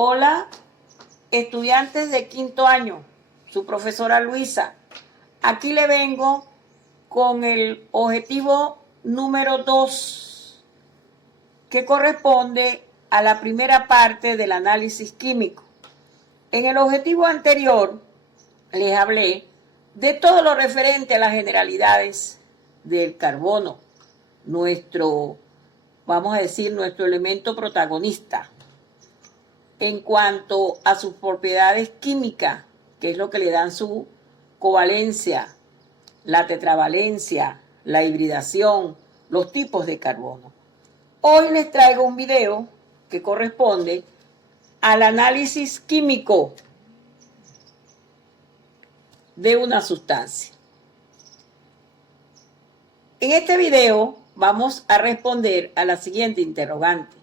Hola, estudiantes de quinto año, su profesora Luisa. Aquí le vengo con el objetivo número 2, que corresponde a la primera parte del análisis químico. En el objetivo anterior les hablé de todo lo referente a las generalidades del carbono, vamos a decir, nuestro elemento protagonista. En cuanto a sus propiedades químicas, que es lo que le dan su covalencia, la tetravalencia, la hibridación, los tipos de carbono. Hoy les traigo un video que corresponde al análisis químico de una sustancia. En este video vamos a responder a la siguiente interrogante.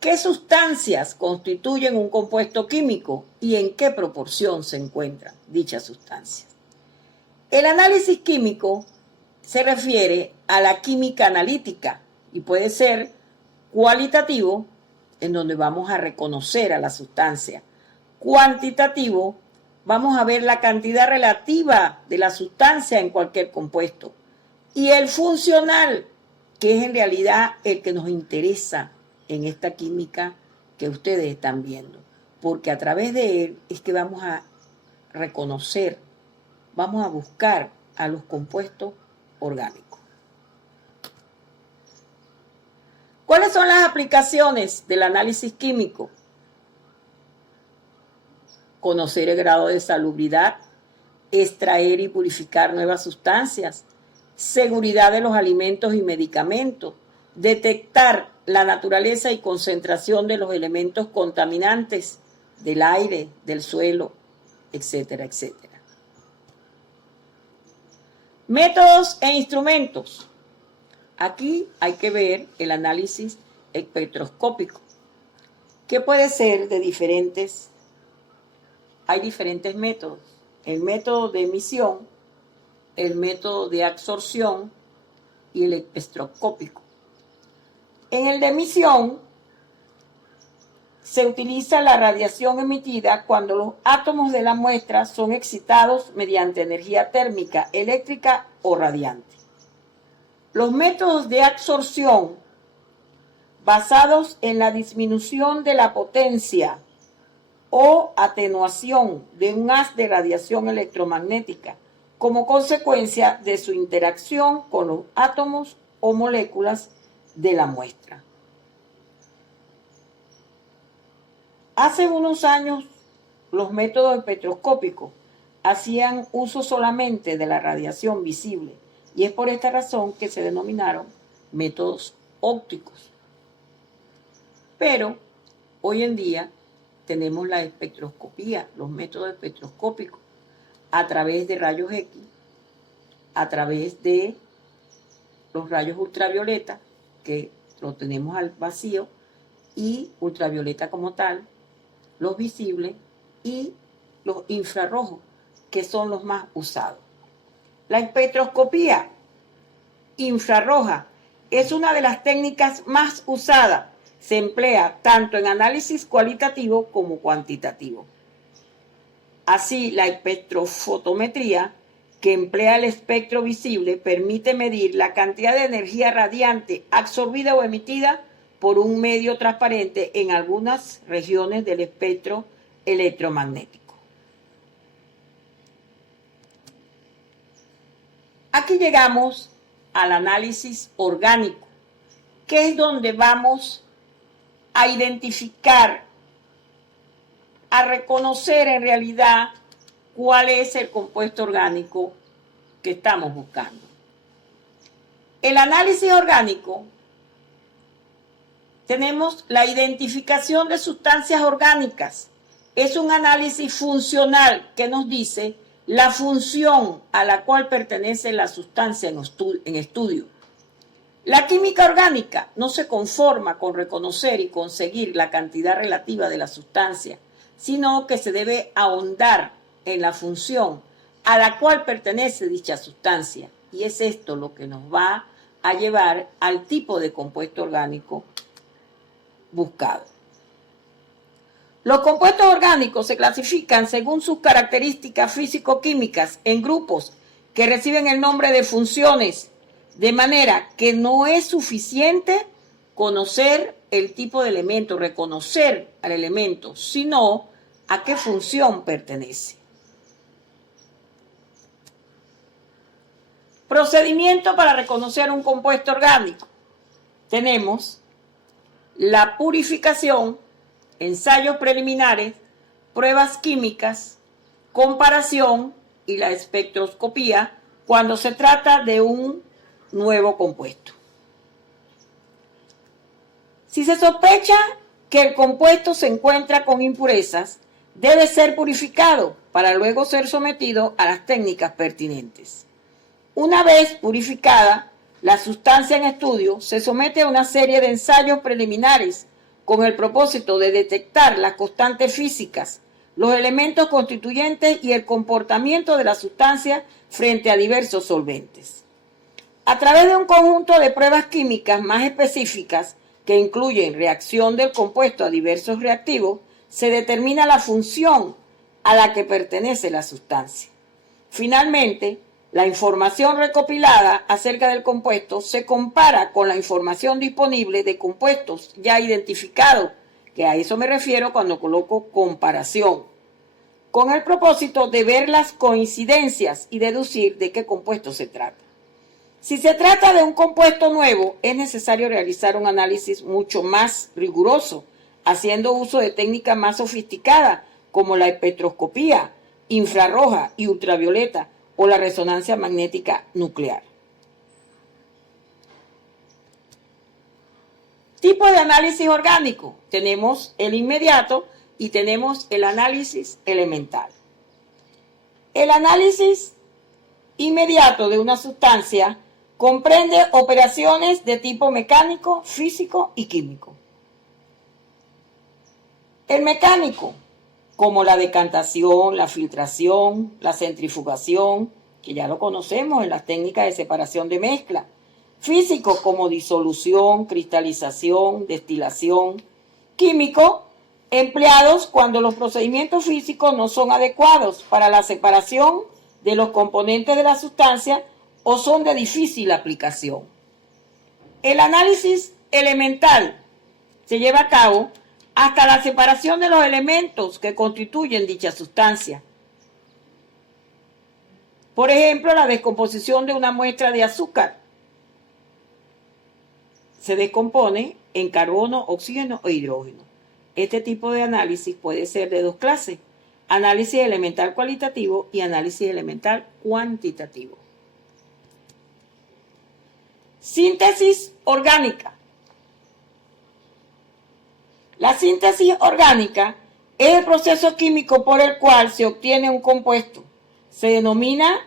¿Qué sustancias constituyen un compuesto químico y en qué proporción se encuentran dichas sustancias? El análisis químico se refiere a la química analítica y puede ser cualitativo, en donde vamos a reconocer a la sustancia. Cuantitativo, vamos a ver la cantidad relativa de la sustancia en cualquier compuesto. Y el funcional, que es en realidad el que nos interesa en esta química que ustedes están viendo, porque a través de él es que vamos a reconocer, vamos a buscar a los compuestos orgánicos. ¿Cuáles son las aplicaciones del análisis químico? Conocer el grado de salubridad, extraer y purificar nuevas sustancias, seguridad de los alimentos y medicamentos, detectar la naturaleza y concentración de los elementos contaminantes del aire, del suelo, etcétera, etcétera. Métodos e instrumentos. Aquí hay que ver el análisis espectroscópico, que puede ser de diferentes. Hay diferentes métodos. El método de emisión, el método de absorción y el espectroscópico. En el de emisión se utiliza la radiación emitida cuando los átomos de la muestra son excitados mediante energía térmica, eléctrica o radiante. Los métodos de absorción, basados en la disminución de la potencia o atenuación de un haz de radiación electromagnética como consecuencia de su interacción con los átomos o moléculas de la muestra. Hace unos años, los métodos espectroscópicos hacían uso solamente de la radiación visible y es por esta razón que se denominaron métodos ópticos. Pero hoy en día tenemos la espectroscopía, los métodos espectroscópicos a través de rayos X, a través de los rayos ultravioleta, que lo tenemos al vacío, y ultravioleta como tal, los visibles y los infrarrojos, que son los más usados. La espectroscopía infrarroja es una de las técnicas más usadas. Se emplea tanto en análisis cualitativo como cuantitativo. Así, la espectrofotometría, que emplea el espectro visible, permite medir la cantidad de energía radiante absorbida o emitida por un medio transparente en algunas regiones del espectro electromagnético. Aquí llegamos al análisis orgánico, que es donde vamos a identificar, a reconocer en realidad cuál es el compuesto orgánico que estamos buscando. El análisis orgánico, tenemos la identificación de sustancias orgánicas. Es un análisis funcional que nos dice la función a la cual pertenece la sustancia en estudio. La química orgánica no se conforma con reconocer y conseguir la cantidad relativa de la sustancia, sino que se debe ahondar en la función a la cual pertenece dicha sustancia. Y es esto lo que nos va a llevar al tipo de compuesto orgánico buscado. Los compuestos orgánicos se clasifican según sus características físico-químicas en grupos que reciben el nombre de funciones, de manera que no es suficiente conocer el tipo de elemento, reconocer al elemento, sino a qué función pertenece. Procedimiento para reconocer un compuesto orgánico. Tenemos la purificación, ensayos preliminares, pruebas químicas, comparación y la espectroscopía cuando se trata de un nuevo compuesto. Si se sospecha que el compuesto se encuentra con impurezas, debe ser purificado para luego ser sometido a las técnicas pertinentes. Una vez purificada, la sustancia en estudio se somete a una serie de ensayos preliminares con el propósito de detectar las constantes físicas, los elementos constituyentes y el comportamiento de la sustancia frente a diversos solventes. A través de un conjunto de pruebas químicas más específicas que incluyen reacción del compuesto a diversos reactivos, se determina la función a la que pertenece la sustancia. Finalmente, la información recopilada acerca del compuesto se compara con la información disponible de compuestos ya identificados, que a eso me refiero cuando coloco comparación, con el propósito de ver las coincidencias y deducir de qué compuesto se trata. Si se trata de un compuesto nuevo, es necesario realizar un análisis mucho más riguroso, haciendo uso de técnicas más sofisticadas como la espectroscopía infrarroja y ultravioleta o la resonancia magnética nuclear. Tipo de análisis orgánico. Tenemos el inmediato y tenemos el análisis elemental. El análisis inmediato de una sustancia comprende operaciones de tipo mecánico, físico y químico. El mecánico, como la decantación, la filtración, la centrifugación, que ya lo conocemos en las técnicas de separación de mezcla. Físico, como disolución, cristalización, destilación. Químico, empleados cuando los procedimientos físicos no son adecuados para la separación de los componentes de la sustancia o son de difícil aplicación. El análisis elemental se lleva a cabo hasta la separación de los elementos que constituyen dicha sustancia. Por ejemplo, la descomposición de una muestra de azúcar se descompone en carbono, oxígeno e hidrógeno. Este tipo de análisis puede ser de dos clases: análisis elemental cualitativo y análisis elemental cuantitativo. Síntesis orgánica. La síntesis orgánica es el proceso químico por el cual se obtiene un compuesto. Se denomina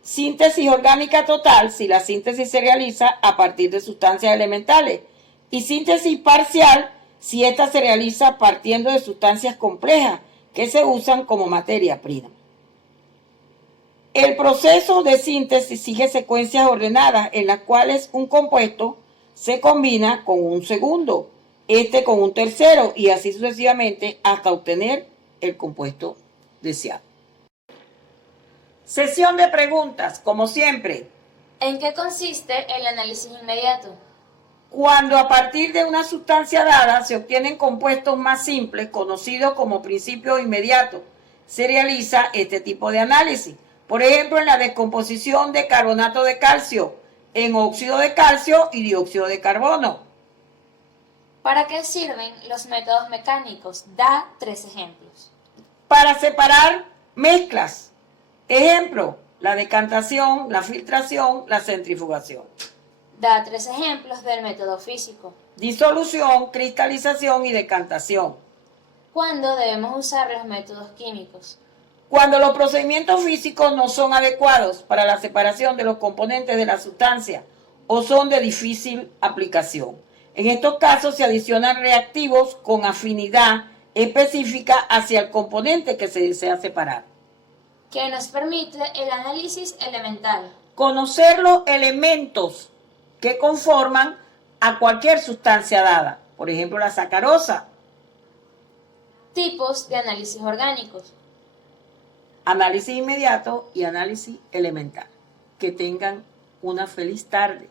síntesis orgánica total si la síntesis se realiza a partir de sustancias elementales y síntesis parcial si ésta se realiza partiendo de sustancias complejas que se usan como materia prima. El proceso de síntesis sigue secuencias ordenadas en las cuales un compuesto se combina con un segundo, con un tercero y así sucesivamente hasta obtener el compuesto deseado. Sesión de preguntas, como siempre. ¿En qué consiste el análisis inmediato? Cuando a partir de una sustancia dada se obtienen compuestos más simples, conocidos como principios inmediatos, se realiza este tipo de análisis. Por ejemplo, en la descomposición de carbonato de calcio en óxido de calcio y dióxido de carbono. ¿Para qué sirven los métodos mecánicos? Da 3 ejemplos. Para separar mezclas. Ejemplo, la decantación, la filtración, la centrifugación. Da 3 ejemplos del método físico. Disolución, cristalización y decantación. ¿Cuándo debemos usar los métodos químicos? Cuando los procedimientos físicos no son adecuados para la separación de los componentes de la sustancia o son de difícil aplicación. En estos casos se adicionan reactivos con afinidad específica hacia el componente que se desea separar. ¿Qué nos permite el análisis elemental? Conocer los elementos que conforman a cualquier sustancia dada. Por ejemplo, la sacarosa. Tipos de análisis orgánicos. Análisis inmediato y análisis elemental. Que tengan una feliz tarde.